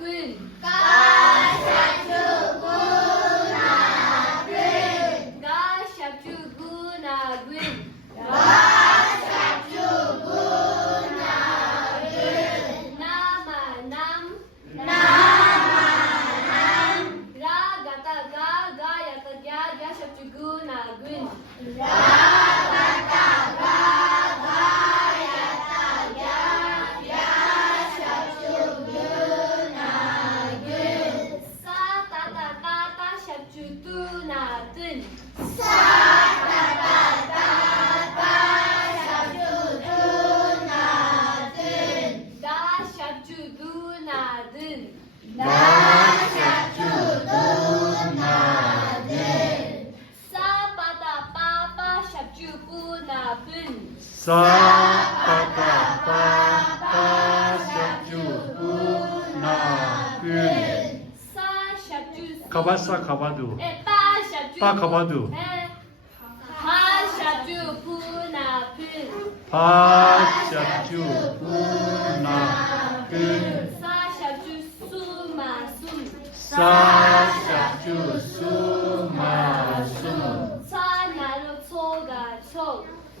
군 가바사 가바두 빠 가바두 사샤주 수마숨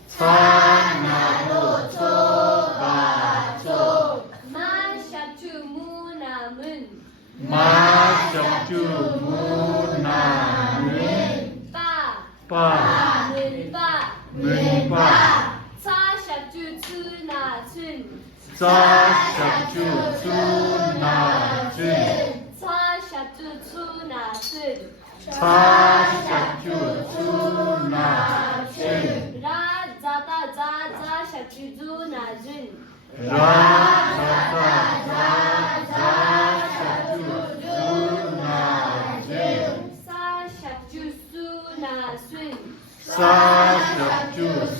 사나로 초가초 마샤주 무나문 마샤주 무나문 빠 문빠 사샤주 추나춘 사샤주 수나준 사샤주 추나춘 사샤주 수나준 라자다자자 샤주 주나준 라자자자샤주 수나준 사샤주 수나순 사샤주